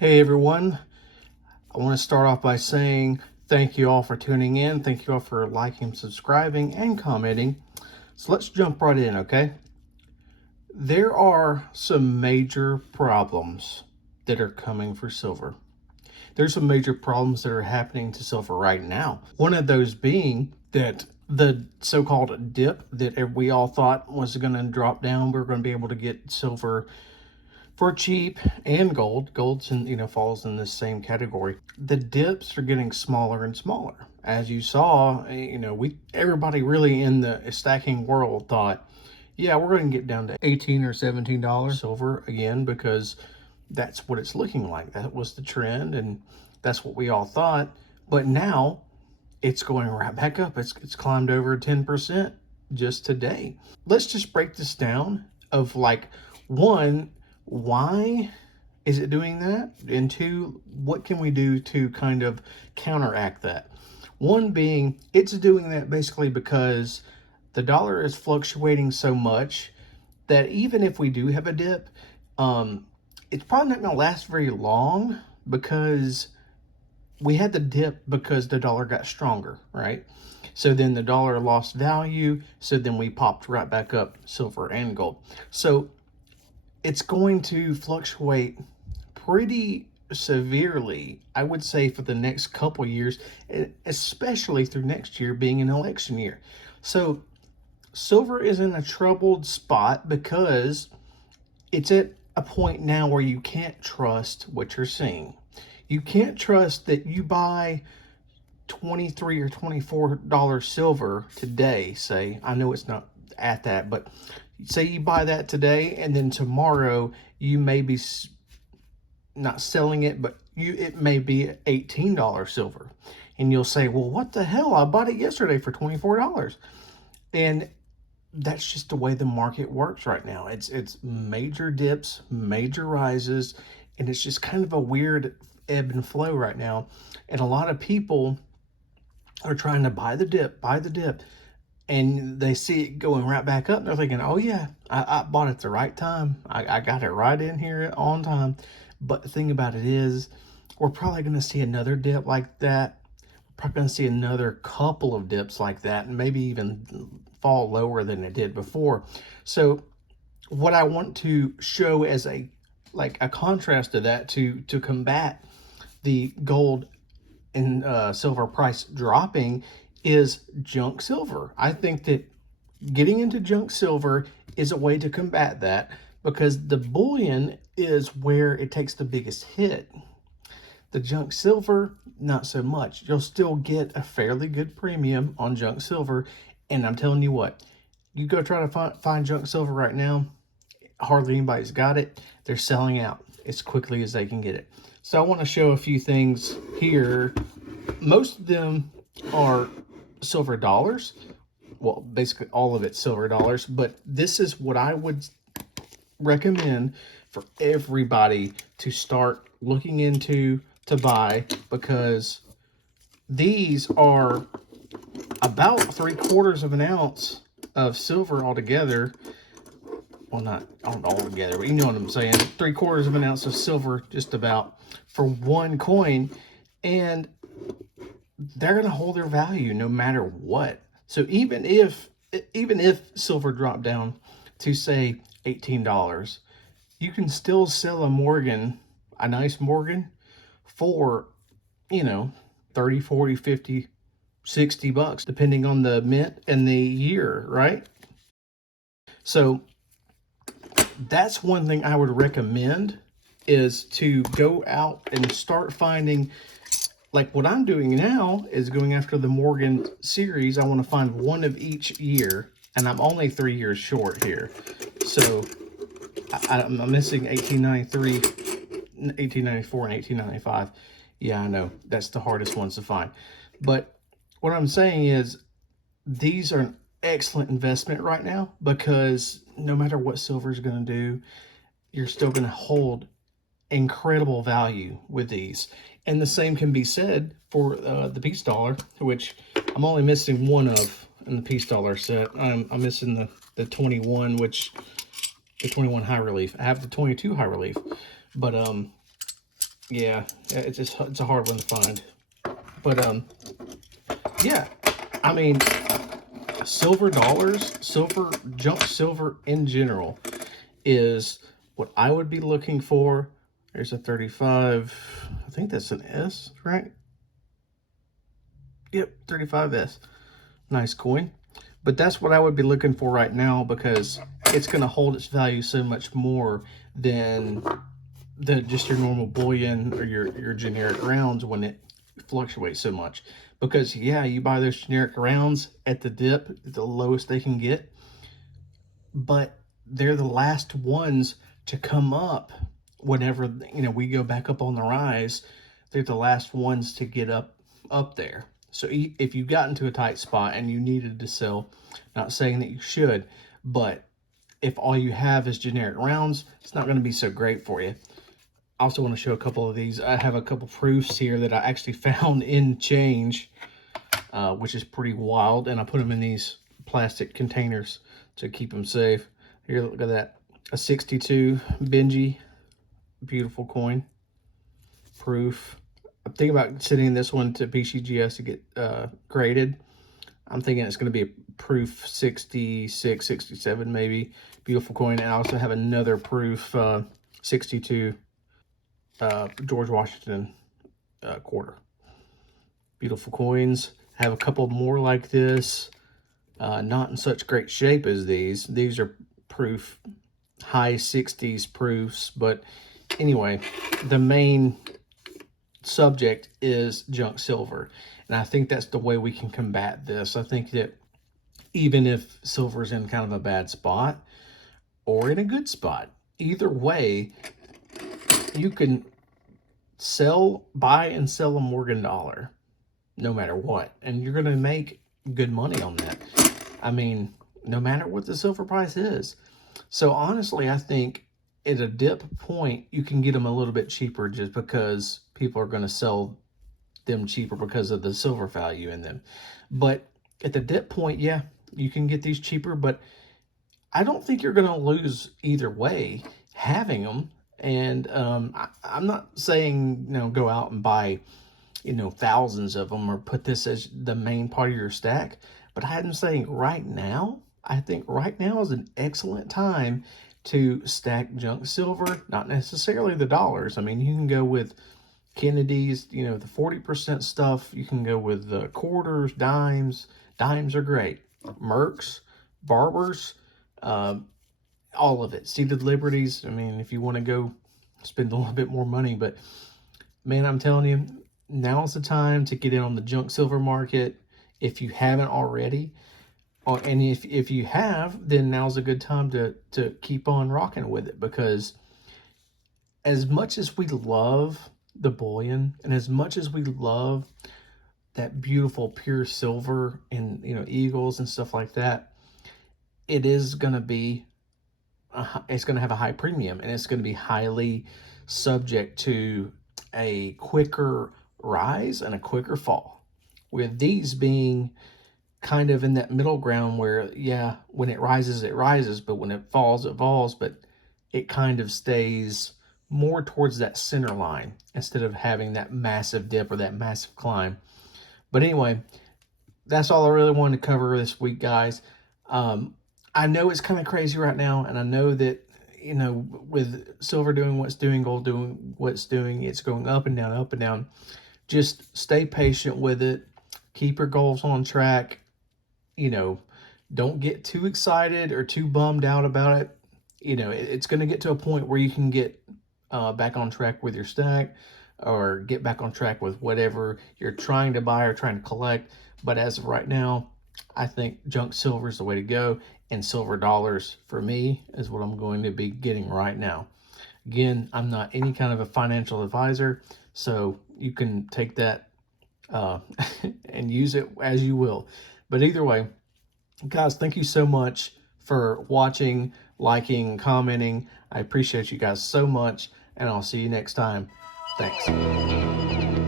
Hey everyone, I want to start off by saying thank you all for tuning in. Thank you all for liking, subscribing, and commenting. So let's jump right in, okay? There are some major problems that are coming for silver. There's some major problems that are happening to silver right now. One of those being that the so-called dip that we all thought was going to drop down, we're going to be able to get silver for cheap, and gold's in, falls in this same category. The dips are getting smaller and smaller. As you saw, everybody really in the stacking world thought, yeah, we're going to get down to $18 or $17 silver again, because that's what it's looking like. That was the trend, and that's what we all thought. But now it's going right back up. It's climbed over 10% just today. Let's just break this down of one, why is it doing that? And two, what can we do to kind of counteract that? One being, it's doing that basically because the dollar is fluctuating so much that even if we do have a dip, it's probably not going to last very long, because we had the dip because the dollar got stronger, right? So then the dollar lost value. So then we popped right back up silver and gold. So it's going to fluctuate pretty severely, I would say, for the next couple years, especially through next year being an election year. So silver is in a troubled spot because it's at a point now where you can't trust what you're seeing. You can't trust that you buy $23 or $24 silver today, say. I know it's not at that, but say you buy that today, and then tomorrow you may be not selling it, but it may be $18 silver. And you'll say, well, what the hell? I bought it yesterday for $24. And that's just the way the market works right now. It's major dips, major rises, and it's just kind of a weird ebb and flow right now. And a lot of people are trying to buy the dip, and they see it going right back up, and they're thinking, oh yeah, I bought it at the right time. I got it right in here on time. But the thing about it is, we're probably going to see another dip like that. We're probably going to see another couple of dips like that, and maybe even fall lower than it did before. So what I want to show as a contrast to that, to combat the gold and silver price dropping, is junk silver. I think that getting into junk silver is a way to combat that, because the bullion is where it takes the biggest hit. The junk silver, not so much. You'll still get a fairly good premium on junk silver, and I'm telling you what, you go try to find junk silver right now, hardly anybody's got it. They're selling out as quickly as they can get it. So I want to show a few things here. Most of them are silver dollars. Well, basically all of it's silver dollars, but this is what I would recommend for everybody to start looking into to buy, because these are about 3/4 of an ounce of silver altogether. Well, not all together, but you know what I'm saying. 3/4 of an ounce of silver, just about, for one coin, and they're going to hold their value no matter what. So even if silver dropped down to, say, $18, you can still sell a nice Morgan, for, 30, 40, 50, $60, depending on the mint and the year, right? So that's one thing I would recommend, is to go out and start finding, like what I'm doing now is going after the Morgan series. I want to find one of each year, and I'm only 3 years short here. So I'm missing 1893, 1894, and 1895. Yeah, I know, that's the hardest ones to find. But what I'm saying is, these are an excellent investment right now, because no matter what silver is going to do, you're still going to hold incredible value with these. And the same can be said for the piece dollar, which I'm only missing one of in the piece dollar set. I'm missing the 21, the 21 high relief. I have the 22 high relief, but Yeah, it's a hard one to find. But yeah, I mean, silver dollars, silver, junk silver in general is what I would be looking for. There's a 35. I think that's an S, right? Yep, 35S. Nice coin. But that's what I would be looking for right now, because it's going to hold its value so much more than just your normal bullion or your generic rounds when it fluctuates so much. Because yeah, you buy those generic rounds at the dip, the lowest they can get, but they're the last ones to come up whenever, you know, we go back up on the rise. They're the last ones to get up there. So if you got into a tight spot and you needed to sell, not saying that you should, but if all you have is generic rounds, it's not going to be so great for you. I also want to show a couple of these. I have a couple proofs here that I actually found in change, which is pretty wild, and I put them in these plastic containers to keep them safe. Here, look at that. A 62 Benji, beautiful coin. Proof. I'm thinking about sending this one to PCGS to get graded. I'm thinking it's going to be a proof 66, 67 maybe. Beautiful coin. And I also have another proof 62 George Washington quarter. Beautiful coins. I have a couple more like this. Not in such great shape as these. These are proof, high 60s proofs. But anyway, the main subject is junk silver. And I think that's the way we can combat this. I think that even if silver's in kind of a bad spot or in a good spot, either way, you can buy and sell a Morgan dollar no matter what. And you're going to make good money on that. I mean, no matter what the silver price is. So honestly, I think at a dip point, you can get them a little bit cheaper just because people are going to sell them cheaper because of the silver value in them. But at the dip point, yeah, you can get these cheaper, but I don't think you're going to lose either way having them. And I'm not saying, you know, go out and buy, you know, thousands of them or put this as the main part of your stack. But I'm saying right now, I think right now is an excellent time to stack junk silver, not necessarily the dollars. I mean, you can go with Kennedy's, you know, the 40% stuff. You can go with the quarters, dimes. Dimes are great. Mercs, Barbers, all of it. Seated Liberties. I mean, if you want to go spend a little bit more money. But, man, I'm telling you, now's the time to get in on the junk silver market if you haven't already. And if you have, then now's a good time to keep on rocking with it, because as much as we love the bullion and as much as we love that beautiful pure silver and, you know, eagles and stuff like that, it is going to be it's going to have a high premium, and it's going to be highly subject to a quicker rise and a quicker fall, with these being kind of in that middle ground where, yeah, when it rises, but when it falls, but it kind of stays more towards that center line instead of having that massive dip or that massive climb. But anyway, that's all I really wanted to cover this week, guys. I know it's kind of crazy right now, and I know that, you know, with silver doing what's doing, gold doing what's doing, it's going up and down, up and down. Just stay patient with it. Keep your goals on track. You know, don't get too excited or too bummed out about it. You know, it's going to get to a point where you can get back on track with your stack, or get back on track with whatever you're trying to buy or trying to collect. But as of right now, I think junk silver is the way to go, and silver dollars for me is what I'm going to be getting right now. Again, I'm not any kind of a financial advisor, so you can take that and use it as you will. But either way, guys, thank you so much for watching, liking, commenting. I appreciate you guys so much, and I'll see you next time. Thanks.